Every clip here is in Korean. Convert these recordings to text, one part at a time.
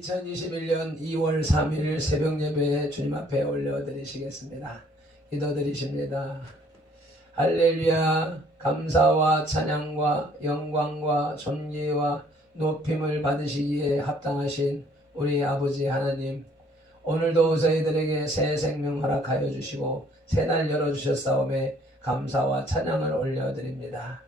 2021년 2월 3일 새벽 예배에 주님 앞에 올려드리시겠습니다. 기도드리십니다. 할렐루야. 감사와 찬양과 영광과 존귀와 높임을 받으시기에 합당하신 우리 아버지 하나님, 오늘도 저희들에게 새 생명 허락하여 주시고 새날 열어주셨사오매 감사와 찬양을 올려드립니다.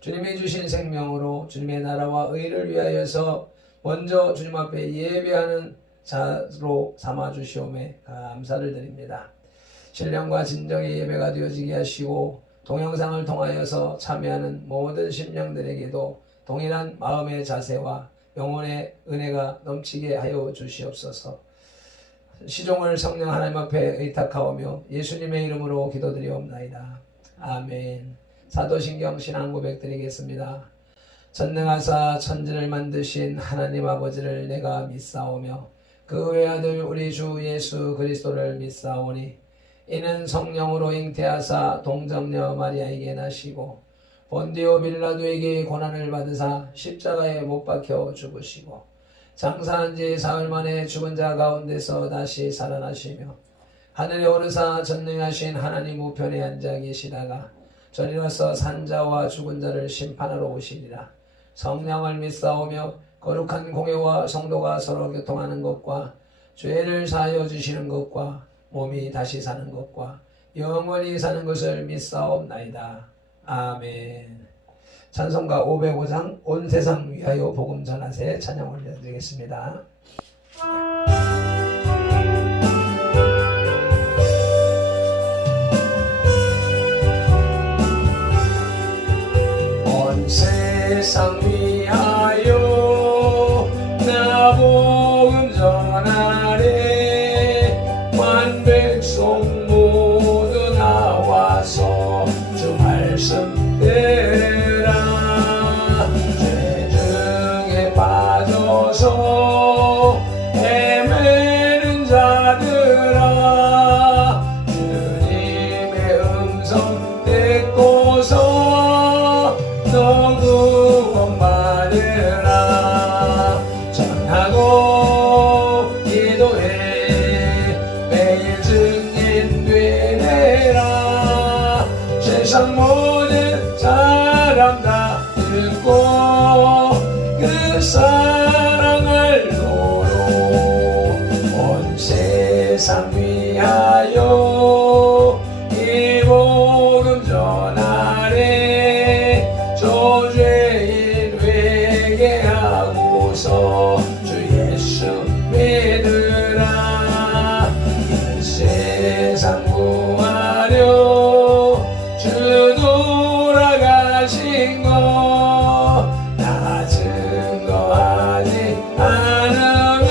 주님이 주신 생명으로 주님의 나라와 의를 위하여서 먼저 주님 앞에 예배하는 자로 삼아주시오매 감사를 드립니다. 신령과 진정의 예배가 되어지게 하시고 동영상을 통하여서 참여하는 모든 심령들에게도 동일한 마음의 자세와 영혼의 은혜가 넘치게 하여 주시옵소서. 시종을 성령 하나님 앞에 의탁하오며 예수님의 이름으로 기도드리옵나이다. 아멘. 사도신경 신앙 고백 드리겠습니다. 전능하사 천지를 만드신 하나님 아버지를 내가 믿사오며 그 외아들 우리 주 예수 그리스도를 믿사오니 이는 성령으로 잉태하사 동정녀 마리아에게 나시고 본디오 빌라도에게 고난을 받으사 십자가에 못 박혀 죽으시고 장사한 지 사흘 만에 죽은 자 가운데서 다시 살아나시며 하늘에 오르사 전능하신 하나님 우편에 앉아 계시다가 전이로서 산자와 죽은 자를 심판하러 오시리라. 성령을 믿사오며 거룩한 공회와 성도가 서로 교통하는 것과 죄를 사하여 주시는 것과 몸이 다시 사는 것과 영원히 사는 것을 믿사옵나이다. 아멘. 찬송가 505장 온 세상 위하여 복음 전하세 찬양 올려드리겠습니다. 온 세상 위하여 나 복음 전하래. 만 백성 모두 나와서 주 말씀 들으라. 죄 중에 빠져서 헤매는 자들아, 주님의 음성 듣고서 너 구원받으라. 전하고 기도해 매일 증인 되내라. 세상 모든 사람 다 듣고 그 사랑을 노로. 온 세상 위하여 이 복음 전하래. 조죄인 회개하고서 주 예수 믿으라. 이 세상 구하려 주 돌아가신 거 나 증거하지 않으면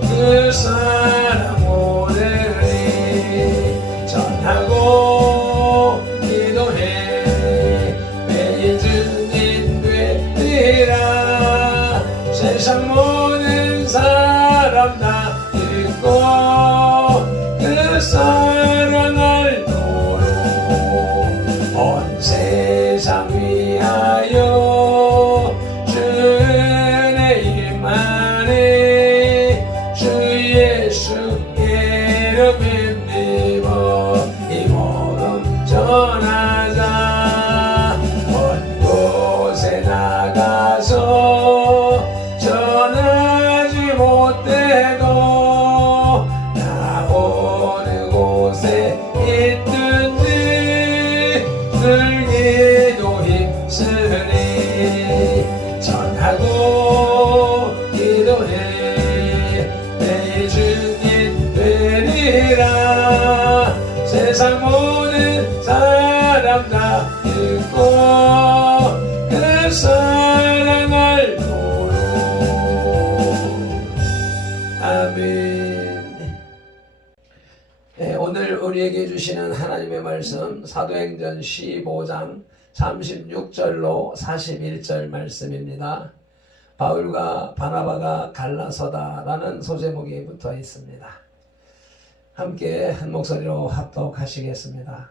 그 사람 오늘이. 전하고 기도해 매일 증인 되리라. 세상 모든 사람 다 듣고 그 사랑을 노로. 온 세상 위하여 주 은혜 임하네. 주 예수 이름 힘입어 이 복음 전하자. 먼 곳에 나가서 전하지 못해도 나 어느 곳에 있든지 늘 기도 힘쓰니. 전하고 기도해 매일 증인 되리라. 세상 모든 사람 다 듣고 그 사랑을 노로. 아멘. 네, 오늘 우리에게 주시는 하나님의 말씀 사도행전 15장 36절로 41절 말씀입니다. 바울과 바나바가 갈라서다 라는 소제목이 붙어 있습니다. 함께 한 목소리로 합독하시겠습니다.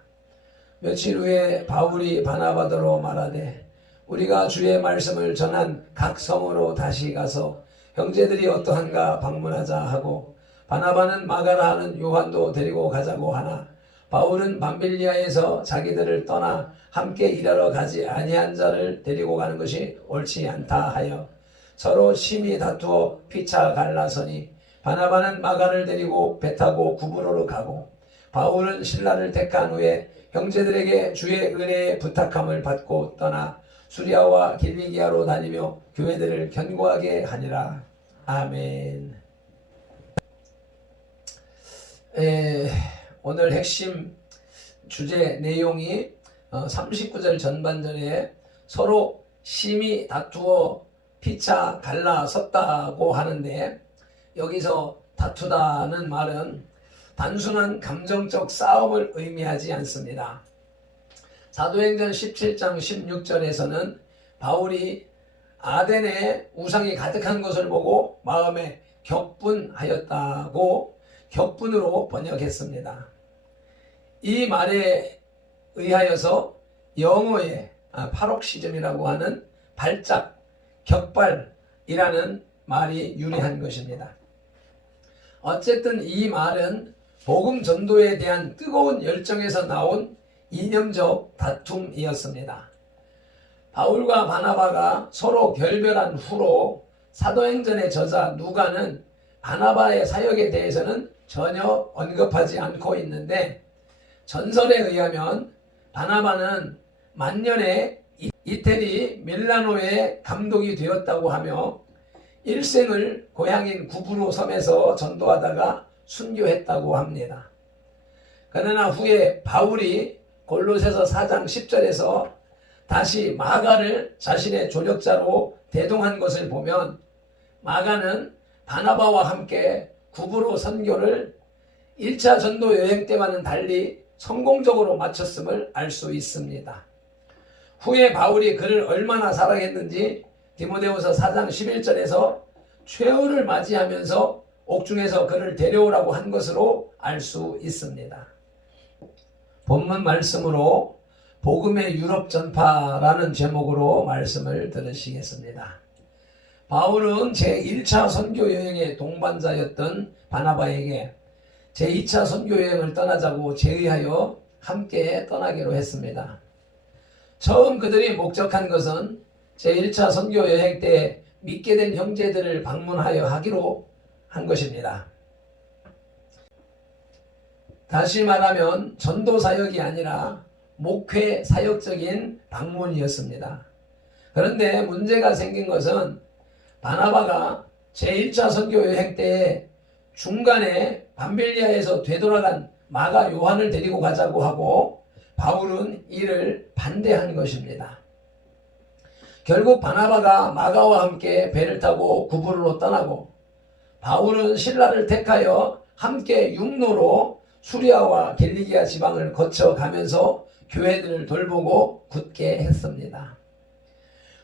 며칠 후에 바울이 바나바더로 말하되 우리가 주의 말씀을 전한 각 성으로 다시 가서 형제들이 어떠한가 방문하자 하고 바나바는 마가라 하는 요한도 데리고 가자고 하나 바울은 밤빌리아에서 자기들을 떠나 함께 일하러 가지 아니한 자를 데리고 가는 것이 옳지 않다 하여 서로 심히 다투어 피차 갈라서니 바나바는 마가를 데리고 배 타고 구브로로 가고 바울은 신라를 택한 후에 형제들에게 주의 은혜의 부탁함을 받고 떠나 수리아와 길리기아로 다니며 교회들을 견고하게 하니라. 아멘. 오늘 핵심 주제 내용이 39절 전반전에 서로 심히 다투어 피차 갈라섰다고 하는데, 여기서 다투다는 말은 단순한 감정적 싸움을 의미하지 않습니다. 사도행전 17장 16절에서는 바울이 아덴에 우상이 가득한 것을 보고 마음에 격분하였다고 격분으로 번역했습니다. 이 말에 의하여서 영어의 파록시즘이라고 하는 발작, 격발이라는 말이 유리한 것입니다. 어쨌든 이 말은 복음 전도에 대한 뜨거운 열정에서 나온 이념적 다툼이었습니다. 바울과 바나바가 서로 결별한 후로 사도행전의 저자 누가는 바나바의 사역에 대해서는 전혀 언급하지 않고 있는데, 전설에 의하면 바나바는 만년에 이태리 밀라노의 감독이 되었다고 하며 일생을 고향인 구브로 섬에서 전도하다가 순교했다고 합니다. 그러나 후에 바울이 골로새서 4장 10절에서 다시 마가를 자신의 조력자로 대동한 것을 보면 마가는 바나바와 함께 구브로 선교를 1차 전도 여행 때와는 달리 성공적으로 마쳤음을 알 수 있습니다. 후에 바울이 그를 얼마나 사랑했는지 디모데후서 4장 11절에서 최후를 맞이하면서 옥중에서 그를 데려오라고 한 것으로 알 수 있습니다. 본문 말씀으로 복음의 유럽 전파라는 제목으로 말씀을 들으시겠습니다. 바울은 제1차 선교 여행의 동반자였던 바나바에게 제2차 선교 여행을 떠나자고 제의하여 함께 떠나기로 했습니다. 처음 그들이 목적한 것은 제1차 선교 여행 때 믿게 된 형제들을 방문하여 하기로 한 것입니다. 다시 말하면 전도 사역이 아니라 목회 사역적인 방문이었습니다. 그런데 문제가 생긴 것은 바나바가 제1차 선교 여행 때 중간에 밤빌리아에서 되돌아간 마가 요한을 데리고 가자고 하고 바울은 이를 반대한 것입니다. 결국 바나바가 마가와 함께 배를 타고 구브로로 떠나고 바울은 신라를 택하여 함께 육로로 수리아와 길리기아 지방을 거쳐가면서 교회들을 돌보고 굳게 했습니다.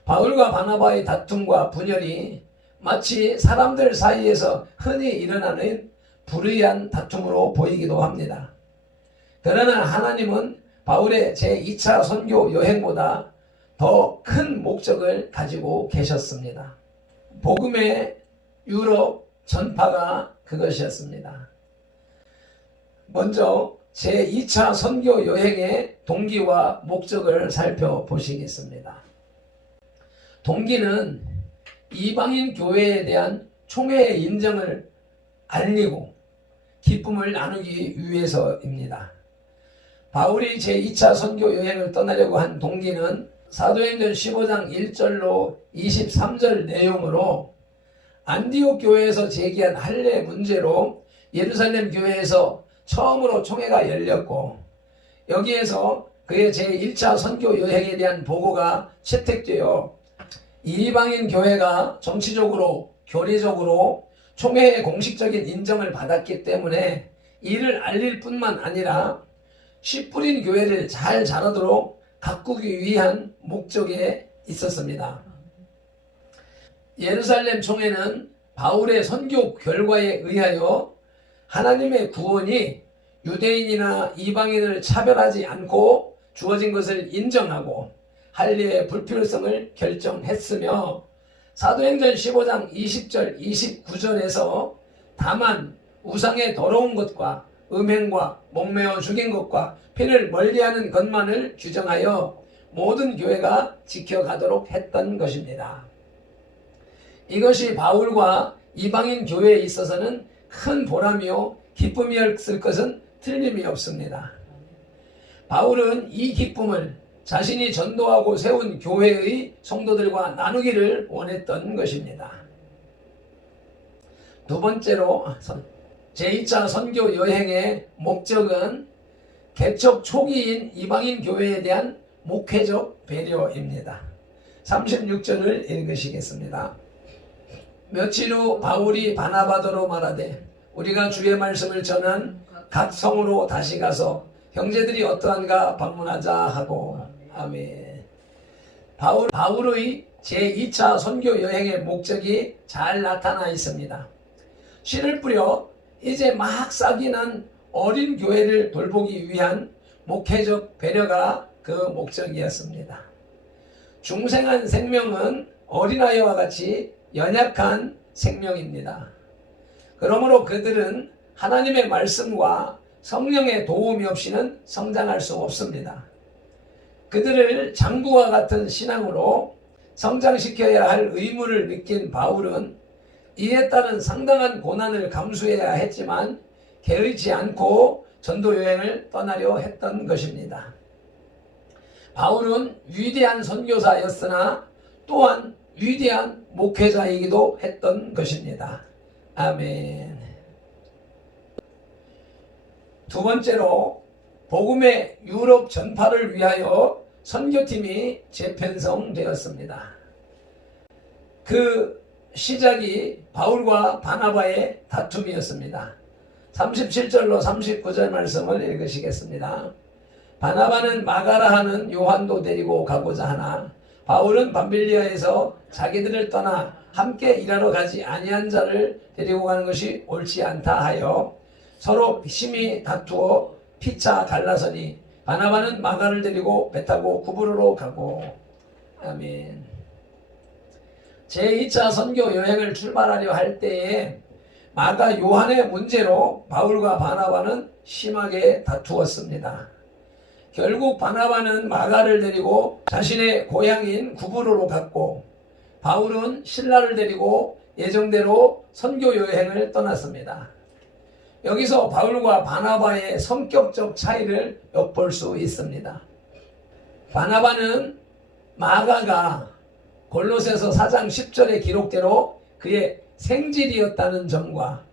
바울과 바나바의 다툼과 분열이 마치 사람들 사이에서 흔히 일어나는 불의한 다툼으로 보이기도 합니다. 그러나 하나님은 바울의 제2차 선교 여행보다 더 큰 목적을 가지고 계셨습니다. 복음의 유럽 전파가 그것이었습니다. 먼저 제2차 선교 여행의 동기와 목적을 살펴보시겠습니다. 동기는 이방인 교회에 대한 총회의 인정을 알리고 기쁨을 나누기 위해서입니다. 바울이 제2차 선교 여행을 떠나려고 한 동기는 사도행전 15장 1절로 23절 내용으로 안디옥 교회에서 제기한 할례 문제로 예루살렘 교회에서 처음으로 총회가 열렸고, 여기에서 그의 제1차 선교 여행에 대한 보고가 채택되어 이방인 교회가 정치적으로 교리적으로 총회의 공식적인 인정을 받았기 때문에 이를 알릴 뿐만 아니라 씨 뿌린 교회를 잘 자라도록 가꾸기 위한 목적에 있었습니다. 예루살렘 총회는 바울의 선교 결과에 의하여 하나님의 구원이 유대인이나 이방인을 차별하지 않고 주어진 것을 인정하고 할례의 불필요성을 결정했으며, 사도행전 15장 20절 29절에서 다만 우상의 더러운 것과 음행과 목매어 죽인 것과 피를 멀리하는 것만을 규정하여 모든 교회가 지켜가도록 했던 것입니다. 이것이 바울과 이방인 교회에 있어서는 큰 보람이요 기쁨이었을 것은 틀림이 없습니다. 바울은 이 기쁨을 자신이 전도하고 세운 교회의 성도들과 나누기를 원했던 것입니다. 두 번째로 제2차 선교 여행의 목적은 개척 초기인 이방인 교회에 대한 목회적 배려입니다. 36절을 읽으시겠습니다. 며칠 후 바울이 바나바더로 말하되 우리가 주의 말씀을 전한 각 성으로 다시 가서 형제들이 어떠한가 방문하자 하고. 아멘. 바울의 제2차 선교 여행의 목적이 잘 나타나 있습니다. 씨를 뿌려 이제 막 싹이 난 어린 교회를 돌보기 위한 목회적 배려가 그 목적이었습니다. 중생한 생명은 어린아이와 같이 연약한 생명입니다. 그러므로 그들은 하나님의 말씀과 성령의 도움이 없이는 성장할 수 없습니다. 그들을 장부와 같은 신앙으로 성장시켜야 할 의무를 느낀 바울은 이에 따른 상당한 고난을 감수해야 했지만 게으르지 않고 전도 여행을 떠나려 했던 것입니다. 바울은 위대한 선교사였으나 또한 위대한 목회자이기도 했던 것입니다. 아멘. 두 번째로 복음의 유럽 전파를 위하여 선교팀이 재편성되었습니다. 그 시작이 바울과 바나바의 다툼이었습니다. 37절로 39절 말씀을 읽으시겠습니다. 바나바는 마가라 하는 요한도 데리고 가고자 하나 바울은 밤빌리아에서 자기들을 떠나 함께 일하러 가지 아니한 자를 데리고 가는 것이 옳지 않다 하여 서로 심히 다투어 피차 갈라서니 바나바는 마가를 데리고 배 타고 구브로로 가고. 아멘. 제2차 선교 여행을 출발하려 할 때에 마가 요한의 문제로 바울과 바나바는 심하게 다투었습니다. 결국 바나바는 마가를 데리고 자신의 고향인 구브로로 갔고 바울은 실라를 데리고 예정대로 선교 여행을 떠났습니다. 여기서 바울과 바나바의 성격적 차이를 엿볼 수 있습니다. 바나바는 마가가 골로새서 4장 10절의 기록대로 그의 생질이었다는 점과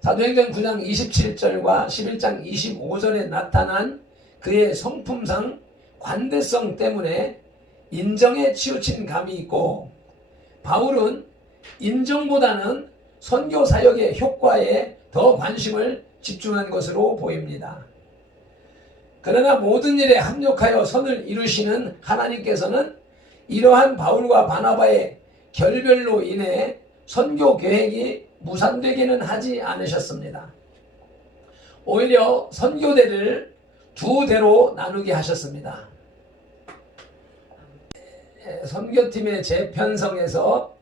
사도행전 9장 27절과 11장 25절에 나타난 그의 성품상 관대성 때문에 인정에 치우친 감이 있고 바울은 인정보다는 선교 사역의 효과에 더 관심을 집중한 것으로 보입니다. 그러나 모든 일에 합력하여 선을 이루시는 하나님께서는 이러한 바울과 바나바의 결별로 인해 선교 계획이 무산되기는 하지 않으셨습니다. 오히려 선교대를 두 대로 나누게 하셨습니다. 선교팀의 재편성에서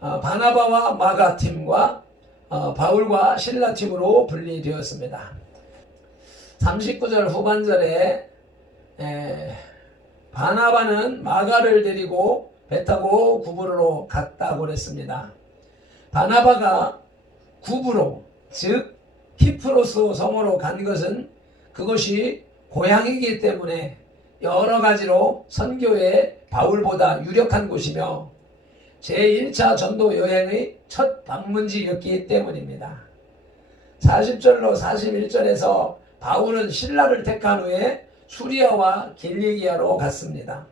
바나바와 마가 팀과 바울과 실라 팀으로 분리되었습니다. 39절 후반절에 바나바는 마가를 데리고 배 타고 구브로로 갔다고 그랬습니다. 바나바가 구브로 즉 키프로스 성으로 간 것은 그것이 고향이기 때문에 여러 가지로 선교에 바울보다 유력한 곳이며 제1차 전도 여행의 첫 방문지였기 때문입니다. 40절로 41절에서 바울은 실라를 택한 후에 수리아와 길리기아로 갔습니다.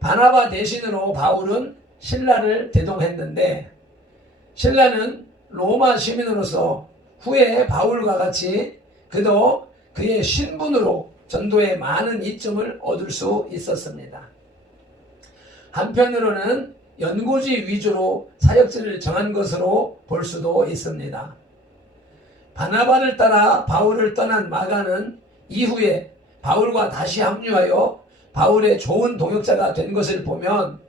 바나바 대신으로 바울은 실라를 대동했는데 실라는 로마 시민으로서 후에 바울과 같이 그도 그의 신분으로 전도에 많은 이점을 얻을 수 있었습니다. 한편으로는 연고지 위주로 사역지를 정한 것으로 볼 수도 있습니다. 바나바를 따라 바울을 떠난 마가는 이후에 바울과 다시 합류하여 바울의 좋은 동역자가 된 것을 보면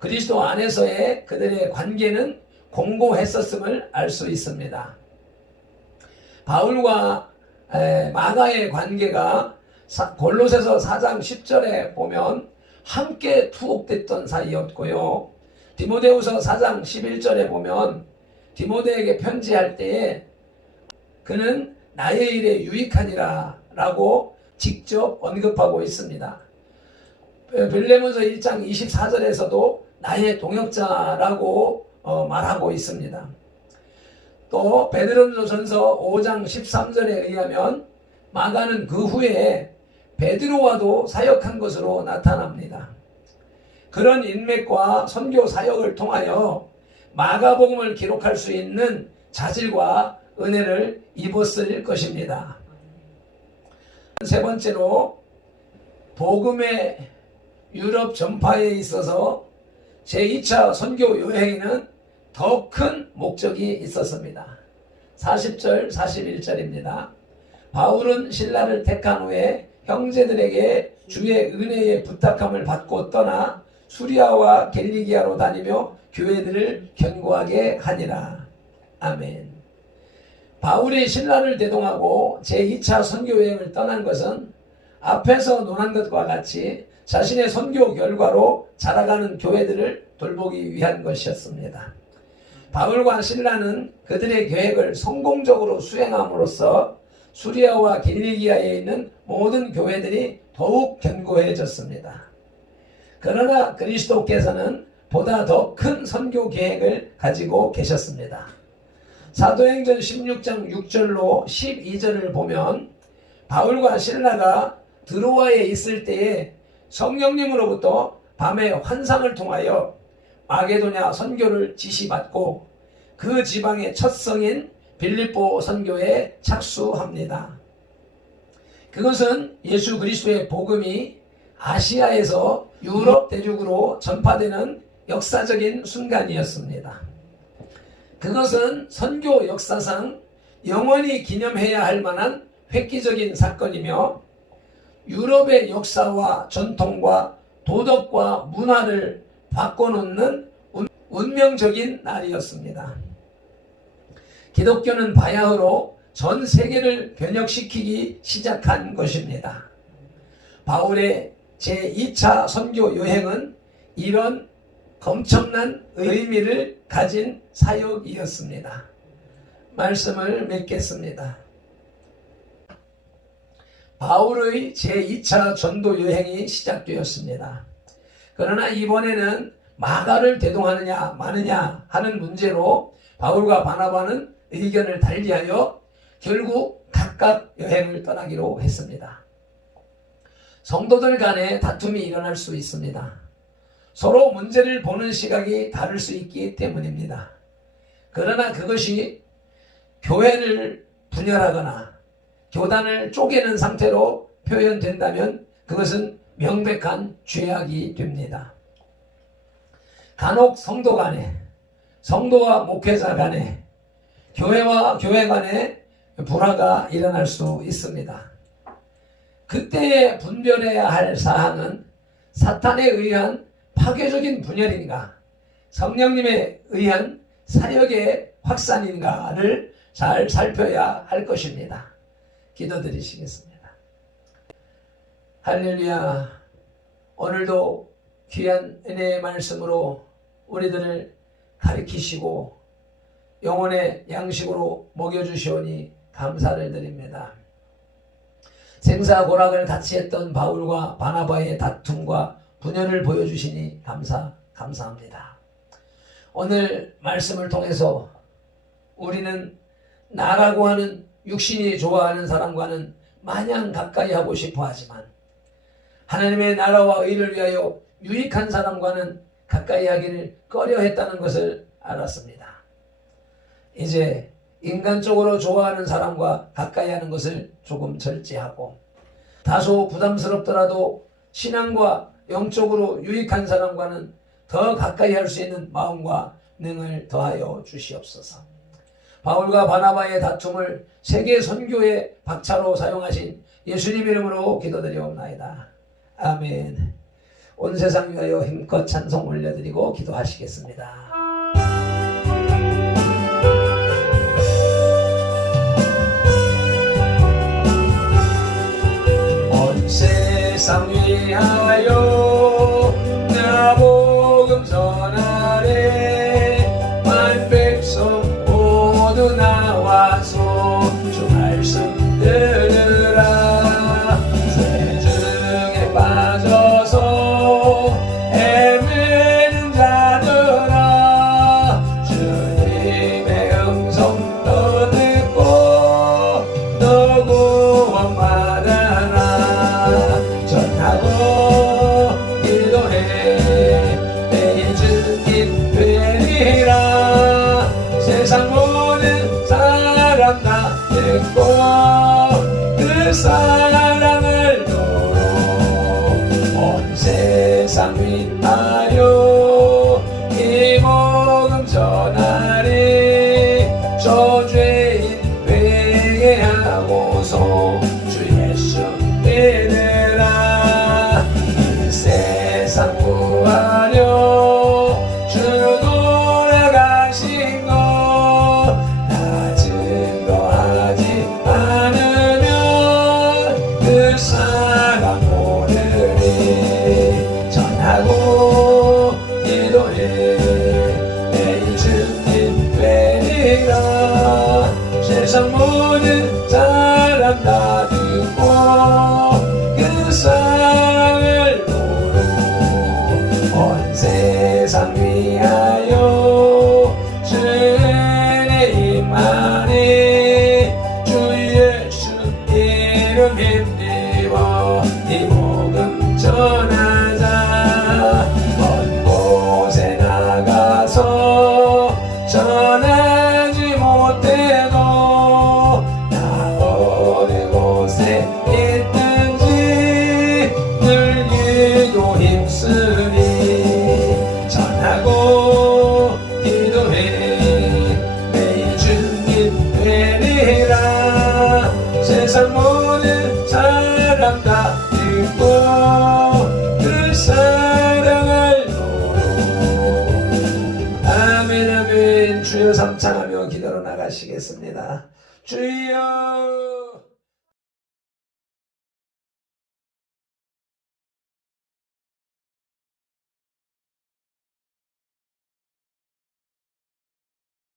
그리스도 안에서의 그들의 관계는 공고했었음을 알 수 있습니다. 바울과 마가의 관계가 골로새서 4장 10절에 보면 함께 투옥됐던 사이였고요. 디모데후서 4장 11절에 보면 디모데에게 편지할 때에 그는 나의 일에 유익하니라 라고 직접 언급하고 있습니다. 빌레몬서 1장 24절에서도 나의 동역자라고 말하고 있습니다. 또 베드로전서 5장 13절에 의하면 마가는 그 후에 베드로와도 사역한 것으로 나타납니다. 그런 인맥과 선교 사역을 통하여 마가복음을 기록할 수 있는 자질과 은혜를 입었을 것입니다. 세 번째로 복음의 유럽 전파에 있어서 제2차 선교 여행에는 더 큰 목적이 있었습니다. 40절 41절입니다. 바울은 신라를 택한 후에 형제들에게 주의 은혜의 부탁함을 받고 떠나 수리아와 겔리기아로 다니며 교회들을 견고하게 하니라. 아멘. 바울이 신라를 대동하고 제2차 선교여행을 떠난 것은 앞에서 논한 것과 같이 자신의 선교 결과로 자라가는 교회들을 돌보기 위한 것이었습니다. 바울과 신라는 그들의 계획을 성공적으로 수행함으로써 수리아와 길리기아에 있는 모든 교회들이 더욱 견고해졌습니다. 그러나 그리스도께서는 보다 더 큰 선교 계획을 가지고 계셨습니다. 사도행전 16장 6절로 12절을 보면 바울과 신라가 드로아에 있을 때에 성령님으로부터 밤에 환상을 통하여 마게도냐 선교를 지시받고 그 지방의 첫 성인 빌립보 선교에 착수합니다. 그것은 예수 그리스도의 복음이 아시아에서 유럽 대륙으로 전파되는 역사적인 순간이었습니다. 그것은 선교 역사상 영원히 기념해야 할 만한 획기적인 사건이며 유럽의 역사와 전통과 도덕과 문화를 바꿔놓는 운명적인 날이었습니다. 기독교는 바야흐로 전 세계를 변혁시키기 시작한 것입니다. 바울의 제2차 선교 여행은 이런 엄청난 의미를 가진 사역이었습니다. 말씀을 맺겠습니다. 바울의 제2차 전도 여행이 시작되었습니다. 그러나 이번에는 마가를 대동하느냐 마느냐 하는 문제로 바울과 바나바는 의견을 달리하여 결국 각각 여행을 떠나기로 했습니다. 성도들 간에 다툼이 일어날 수 있습니다. 서로 문제를 보는 시각이 다를 수 있기 때문입니다. 그러나 그것이 교회를 분열하거나 교단을 쪼개는 상태로 표현된다면 그것은 명백한 죄악이 됩니다. 간혹 성도 간에, 성도와 목회자 간에, 교회와 교회 간에 불화가 일어날 수 있습니다. 그때에 분별해야 할 사항은 사탄에 의한 파괴적인 분열인가, 성령님에 의한 사역의 확산인가를 잘 살펴야 할 것입니다. 기도드리시겠습니다. 할렐루야. 오늘도 귀한 은혜의 말씀으로 우리들을 가르치시고 영혼의 양식으로 먹여주시오니 감사를 드립니다. 생사고락을 같이 했던 바울과 바나바의 다툼과 분열을 보여주시니 감사합니다. 오늘 말씀을 통해서 우리는 나라고 하는 육신이 좋아하는 사람과는 마냥 가까이 하고 싶어 하지만 하나님의 나라와 의를 위하여 유익한 사람과는 가까이 하기를 꺼려했다는 것을 알았습니다. 이제 인간적으로 좋아하는 사람과 가까이 하는 것을 조금 절제하고 다소 부담스럽더라도 신앙과 영적으로 유익한 사람과는 더 가까이 할 수 있는 마음과 능을 더하여 주시옵소서. 바울과 바나바의 다툼을 세계 선교의 박차로 사용하신 예수님 이름으로 기도드리옵나이다. 아멘. 온 세상 위하여 힘껏 찬송 올려드리고 기도하시겠습니다. 온 세상 위하여 나 복음 전하래. 만 백성 모두 나와서 주 말씀 들으라. 죄 중에 빠져서 헤매는 자들아, 주님의 음성 너 듣고 너 구원 받아라. 전하고 기도해 매일 증인 되리라. 세상 모든 사람 다 듣고 그 사랑을 도로 온 세상 위하여 이 복음 전하리. 저죄인 회개하고서 주 예수 믿으라. 이 세상 구하려 주 돌아가신 것 나 증거하지 않으면 그 사랑 모르리. 전하고 기도해 매일 증인 되리라. 세상 모든 사람 다 듣고 그 사랑을 모르고 온 세상 위하여 주의 임하니. 주 예수 이름 힘입어 이 복음 전하자. 먼 곳에 나가서 전하지 못해도 나 어느 곳에 있든지 늘 기도 힘쓰리. 전하고 기도해 매일 증인 되리라. 세상 모든 사람 다 듣고 그 사랑을 모르고. 아멘 아멘. 주여 삼창하며 기도로 나가시겠습니다. 주여.